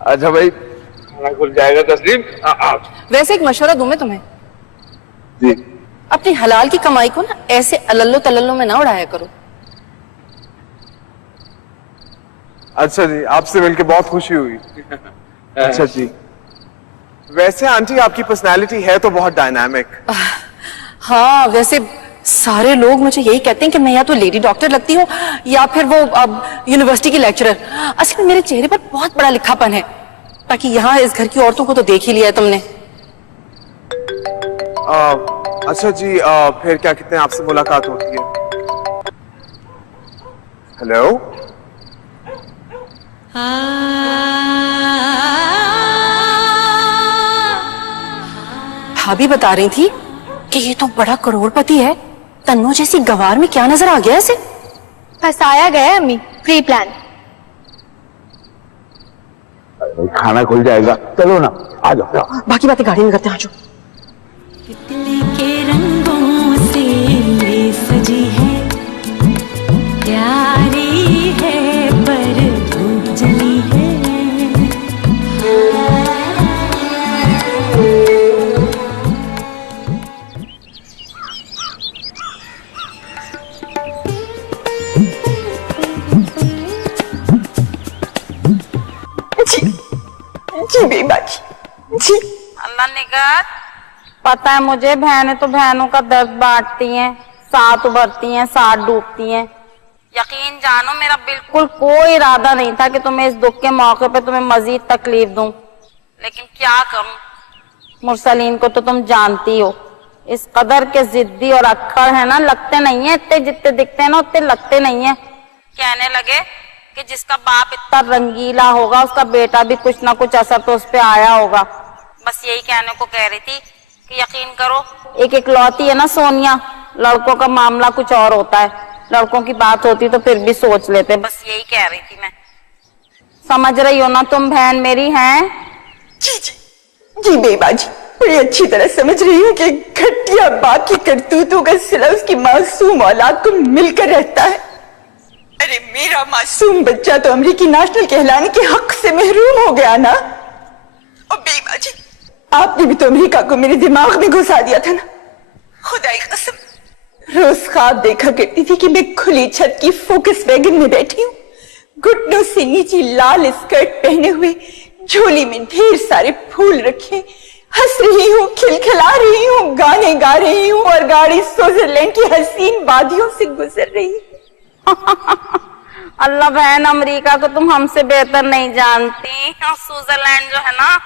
अच्छा भाई, खाना खुल जाएगा तस्लीम। वैसे एक मशवरा दूं मैं तुम्हें, जी। अपनी हलाल की कमाई को ना ऐसे अलल्लो तलल्लो में ना उड़ाया करो। अच्छा जी, आपसे मिलके बहुत खुशी हुई। अच्छा जी, वैसे आंटी आपकी पर्सनालिटी है तो बहुत डायनामिक। हाँ, वैसे सारे लोग मुझे यही कहते हैं कि मैं या तो लेडी डॉक्टर लगती हूँ या फिर वो यूनिवर्सिटी की लेक्चरर। असल में मेरे चेहरे पर बहुत बड़ा लिखापन है। ताकि यहाँ इस घर की औरतों को तो देख ही लिया है तुमने। अच्छा जी, फिर क्या कहते हैं, आपसे मुलाकात होती है। हेलो। भाभी बता रही थी कि ये तो बड़ा करोड़पति है। तन्नू जैसी गवार में क्या नजर आ गया इसे? फंसाया गया है अम्मी, प्री प्लान। खाना खुल जाएगा, चलो ना, आ जाओ। बाकी बातें गाड़ी में करते हैं, आ जाओ। तितली के रंगों से ये सजी है, प्यारी है पर धूप जली है। जी बेबाकी जी। अल्लाह निगाह, पता है मुझे, बहनें तो बहनों का दर्द बांटती हैं, साथ उभरती हैं, साथ डूबती हैं। यकीन जानो मेरा बिल्कुल कोई इरादा नहीं था कि तुम्हें इस दुख के मौके पे तुम्हें मजीद तकलीफ दूं, लेकिन क्या करूं, मुरसलीन को तो तुम जानती हो, इस कदर के जिद्दी और अक्खड़ है ना, लगते नहीं है इतने, जितने दिखते हैं ना उतने लगते नहीं है। कहने लगे कि जिसका बाप इतना रंगीला होगा उसका बेटा भी कुछ ना कुछ असर तो उस पे आया होगा। बस यही कहने को कह रही थी कि यकीन करो, एक इकलौती है ना सोनिया, लड़कों का मामला कुछ और होता है, लड़कों की बात होती तो फिर भी सोच लेते। बस यही कह रही थी मैं। समझ रही हो ना तुम बहन मेरी हैं? जी जी जी बेबाजी, बड़ी अच्छी तरह समझ रही हूँ कि घटिया बाप की करतूतों का सिला उसकी मासूम औलाद को मिलकर रहता है। अरे मेरा मासूम बच्चा तो अमेरिकी नेशनल कहलाने के हक से महरूम हो गया ना। और बेबाजी, आपने भी तो अमेरिका को मेरे दिमाग में घुसा दिया था ना। खुदा की कसम, रोज ख्वाब देखा करती थी कि मैं खुली छत की फोकस वैगन में बैठी हूँ, घुटनों से नीचे लाल स्कर्ट पहने हुए, झोली में ढेर सारे फूल रखे, हंस रही हूँ, खिलखिला रही हूँ, गाने गा रही हूँ और गाड़ी स्विट्जरलैंड की हसीन वादियों से गुजर रही है। अल्लाह बहन, अमेरिका को तुम हमसे बेहतर नहीं जानती। स्विट्जरलैंड जो है ना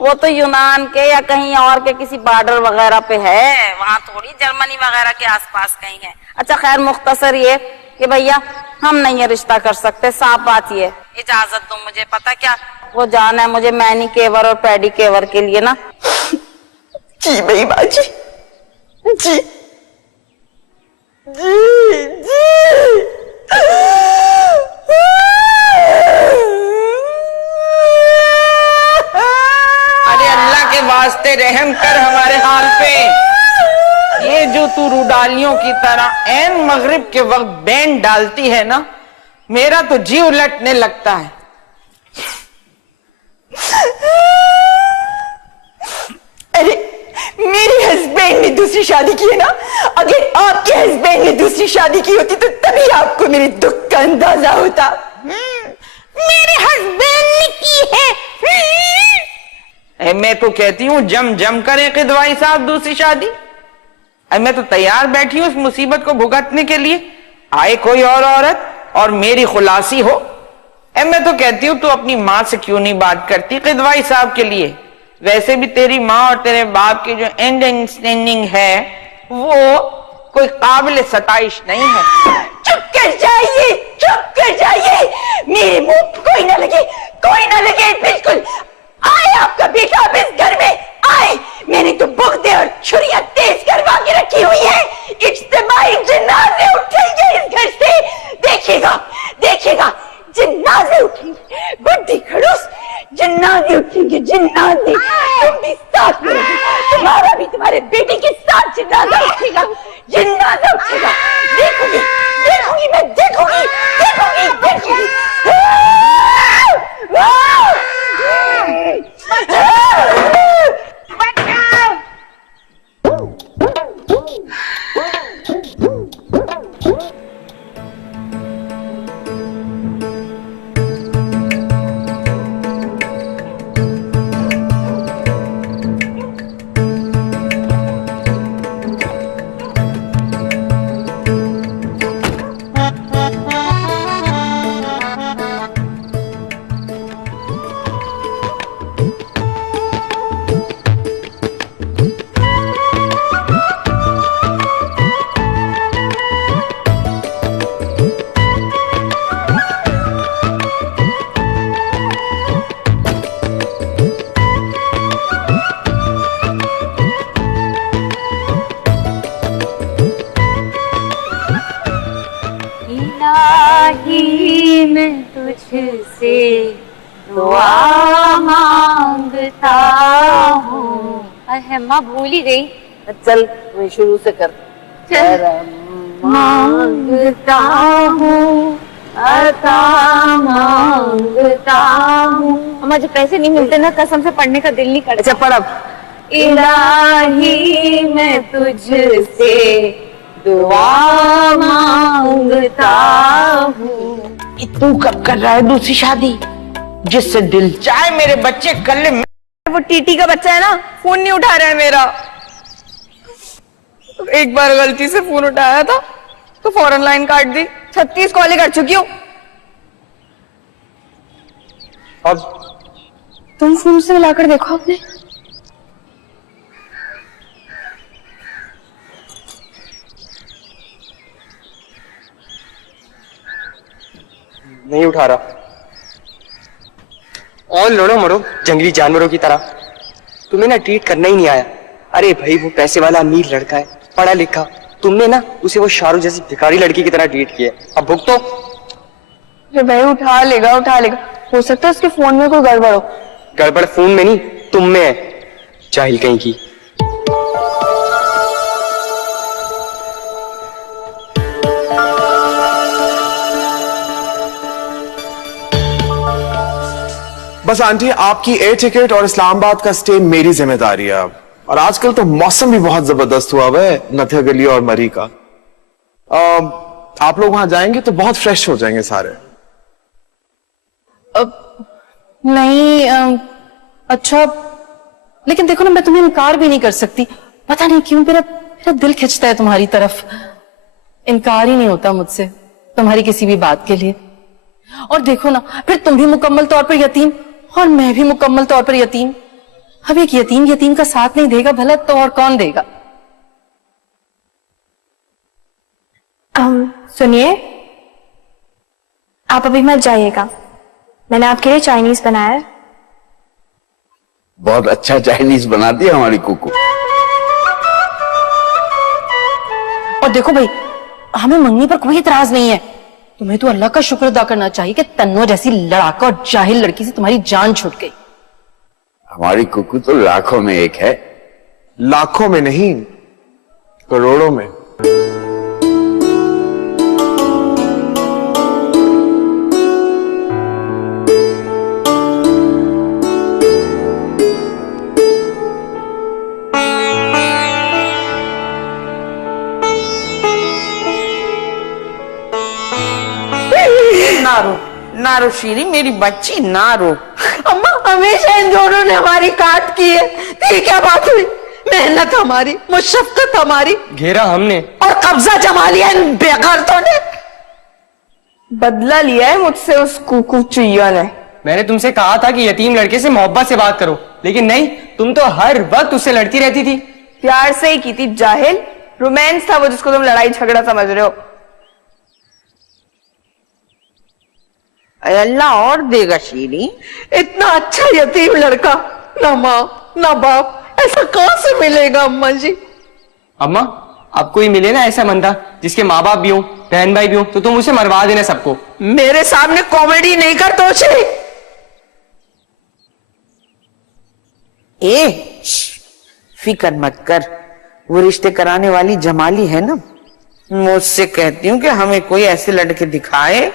वो तो यूनान के या कहीं और के किसी बॉर्डर वगैरह पे है, वहां थोड़ी जर्मनी वगैरह के आसपास कहीं है। अच्छा खैर, मुख्तसर ये कि भैया हम नहीं ये रिश्ता कर सकते, साफ बात ये। इजाजत दो मुझे, पता क्या वो जाना है मुझे मैनी केवर और पैडी केवर के लिए ना। जी भाई बाजी, जी जी जी। अरे अल्लाह के वास्ते रहम कर हमारे हाल पे। ये जो तू रुडालियों की तरह ऐन मगरिब के वक्त बैंड डालती है ना, मेरा तो जी उलटने लगता है। अरे मेरे हस्बैंड ने दूसरी शादी की है ना, अगर आपके हस्बैंड ने दूसरी शादी की होती तो तभी आपको मेरे दुख का अंदाजा होता। मेरे हस्बैंड ने की है। मैं तो कहती हूँ जम जम करें किदवाई साहब दूसरी शादी। मैं तो तैयार बैठी हूँ उस मुसीबत को भुगतने के लिए। आए कोई और औरत और मेरी खुलासी हो। मैं तो कहती हूँ तू अपनी माँ से क्यों नहीं बात करती किदवाई साहब के लिए। वैसे भी तेरी माँ और तेरे बाप की जो अंडरस्टैंडिंग है वो कोई काबिल सताइश नहीं है। चुप कर जाइए, चुप कर जाइए, मेरे मुंह कोई ना लगे, कोई ना लगे। बिल्कुल आए आपका बेटा अब इस घर में आए। मैंने तो बुगदे और छुरियां तेज करवा के रखी हुई है। इज्तिमाई जनाजे उठेंगे इस घर से, देखिएगा देखिएगा, जनाजे उठेंगे। बुढ़ी खड़ूस, जनाजे उठेंगे, जनाजे। तुम भी साथ में, तुम्हारा भी तुम्हारे बेटे के साथ जनाजा उठेगा, जनाजा उठेगा। देखूंगी देखूंगी मैं, देखूंगी देखूंगी देखूंगी। इलाही मैं तुझसे दुआ मांगता हूँ। अरे माँ भूल ही गई। चल मैं शुरू से कर। चल मांगता हूँ, अता मांगता हूँ। अम्मा जब पैसे नहीं मिलते ना कसम से पढ़ने का दिल नहीं करता। अच्छा पढ़ अब। इलाही मैं तुझसे दुआ मांगता हूँ। तू कब कर रहा है दूसरी शादी? जिससे दिल चाहे मेरे बच्चे कर ले। वो टीटी का बच्चा है ना, फोन नहीं उठा रहा है मेरा। एक बार गलती से फोन उठाया था तो फौरन लाइन काट दी। 36 कॉलें कर चुकी हूँ। अब तुम फोन से मिलाकर देखो आपने। नहीं उठा रहा। और लड़ो मरो जंगली जानवरों की तरह। तुम्हें ना ट्रीट करना ही नहीं आया। अरे भाई वो पैसे वाला अमीर लड़का है, पढ़ा लिखा। तुमने ना उसे वो शाहरुख जैसी भिखारी लड़की की तरह ट्रीट किया। अब भुगतो। भाई उठा लेगा। हो सकता है उसके फोन में कोई गड़बड़ हो। गड़बड़ फोन में नहीं तुम में है, जाहिल कहीं की। बस आंटी आपकी एयर टिकट और इस्लामाबाद का स्टे मेरी जिम्मेदारी है। और आजकल तो मौसम भी बहुत जबरदस्त हुआ हुआ है नथिया गली और मरी का। आप लोग वहां जाएंगे तो बहुत फ्रेश हो जाएंगे सारे। नहीं अच्छा, लेकिन देखो ना मैं तुम्हें इनकार भी नहीं कर सकती। पता नहीं क्यों मेरा दिल खिंचता है तुम्हारी तरफ। इनकार ही नहीं होता मुझसे तुम्हारी किसी भी बात के लिए। और देखो ना फिर तुम भी मुकम्मल तौर पर यतीम और मैं भी मुकम्मल तौर पर यतीम। अब एक यतीम का साथ नहीं देगा भला तो और कौन देगा। सुनिए, आप अभी मत जाइएगा। मैंने आपके लिए चाइनीज बनाया है। बहुत अच्छा चाइनीज बनाती है हमारी कुकू। और देखो भाई हमें मंगनी पर कोई इतराज नहीं है। तुम्हें तो अल्लाह का शुक्र अदा करना चाहिए कि तन्नो जैसी लड़ाका और जाहिल लड़की से तुम्हारी जान छूट गई। हमारी कुकू तो लाखों में एक है। लाखों में नहीं, करोड़ों में। ना रो शीरी मेरी बच्ची, ना रो। अम्मा हमेशा इन दोनों ने हमारी काट की है। ये क्या बात हुई? मेहनत हमारी, मुशक्कत हमारी, घेरा हमने और कब्जा जमा लिया इन बेगैरतों ने। बदला लिया है मुझसे उस कुकू चुईया ने। मैंने तुमसे कहा था कि यतीम लड़के से मोहब्बत से बात करो, लेकिन नहीं, तुम तो हर वक्त उससे लड़ती रहती थी। प्यार से ही की थी जाहिल। रोमांस था वो जिसको तुम लड़ाई झगड़ा समझ रहे हो। अल्लाह और देगा शीरी। इतना अच्छा यतीम लड़का, ना माँ ना बाप, ऐसा कहां से मिलेगा अम्मा जी? अम्मा आपको ही मिले ना ऐसा बंदा जिसके माँ बाप भी हो, बहन भाई भी हो, तो तुम उसे मरवा देना सबको। मेरे सामने कॉमेडी नहीं कर तो फिकर मत कर, वो रिश्ते कराने वाली जमाली है ना, मुझसे कहती हूँ कि हमें कोई ऐसे लड़के दिखाए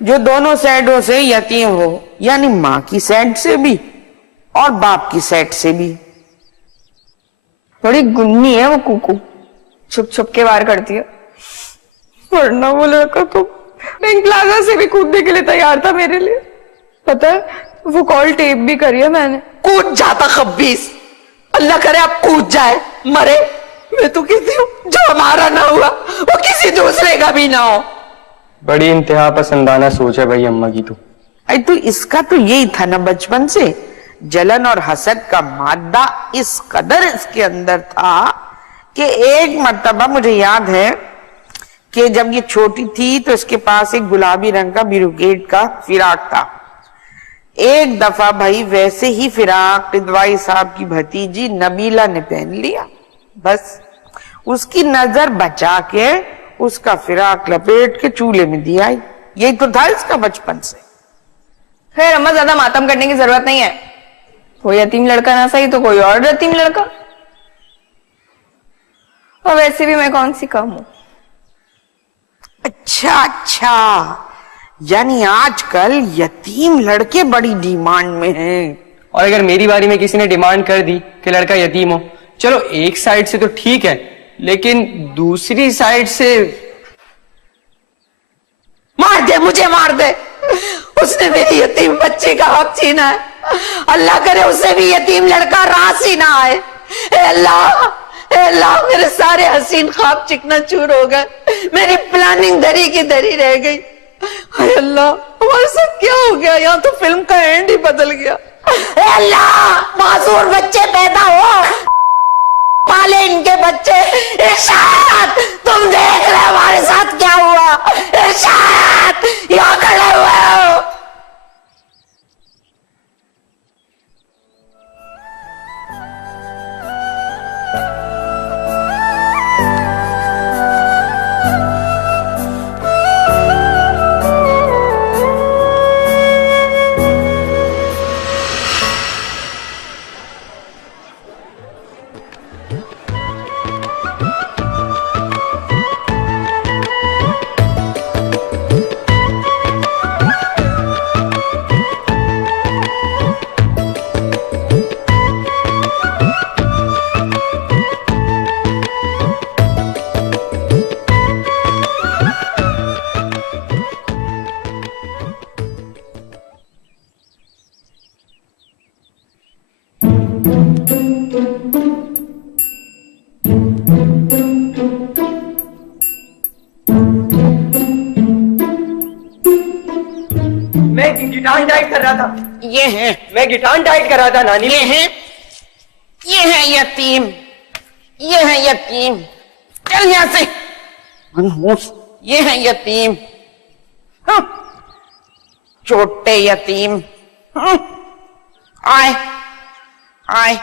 जो दोनों साइडों से यतीम हो, यानी माँ की साइड से भी और बाप की साइड से भी। थोड़ी गुन्नी है वो कुकू, छुप छुप के वार करती है, वरना वो लड़का तो बैंक प्लाजा से भी कूदने के लिए तैयार था मेरे लिए। पता है वो कॉल टेप भी करी है मैंने। कूद जाता खब्बीस, अल्लाह करे आप कूद जाए, मरे। मैं तो किसी हूँ जो हमारा ना हुआ वो किसी दूसरे का भी ना हो। बड़ी इंतहा पसंदाना सोच है भाई अम्मा की तो इसका तो यही था ना बचपन से, जलन और हसद का मादा इस कदर इसके अंदर था कि एक मर्तबा मुझे याद है कि जब ये छोटी थी तो इसके पास एक गुलाबी रंग का बिरुगेट का फिराक था। एक दफा भाई वैसे ही फिराक रिदवाई साहब की भतीजी नबीला ने पहन लिया, बस उसकी नजर बचा के उसका फिराक लपेट के चूल्हे में दिया। यही तो था इसका बचपन से। खैर अम्मा, ज्यादा मातम करने की जरूरत नहीं है। कोई यतीम लड़का ना सही तो कोई और यतीम लड़का, और वैसे भी मैं कौन सी कम हूं। अच्छा, यानी आजकल यतीम लड़के बड़ी डिमांड में हैं। और अगर मेरी बारी में किसी ने डिमांड कर दी कि लड़का यतीम हो, चलो एक साइड से तो ठीक है, लेकिन दूसरी साइड से मार दे, मुझे मार दे, उसने मेरी यतीम बच्ची का हक छीना है। अल्लाह करे उसे भी यतीम लड़का रास ही ना आए। ए अल्लाह, मेरे सारे हसीन ख्वाब चिकना चूर हो गए, मेरी प्लानिंग धरी की धरी रह गई। हाय अल्लाह, हमारे साथ क्या हो गया? यहाँ तो फिल्म का एंड ही बदल गया। ए अल्लाह, मासूर बच्चे पैदा हो, पाले इनके बच्चे। इरशाद, तुम देख रहे हमारे साथ क्या हुआ? इरशाद, यहाँ खड़े हुए हो। मैं गिटार डाइट कर रहा था। ये है, मैं गिटार डाइट कर रहा था नानी। ये है यतीम, ये है यतीम। चल यहाँ से मनहूस, ये है यतीम। हाँ, छोटे यतीम। हाँ, आए आए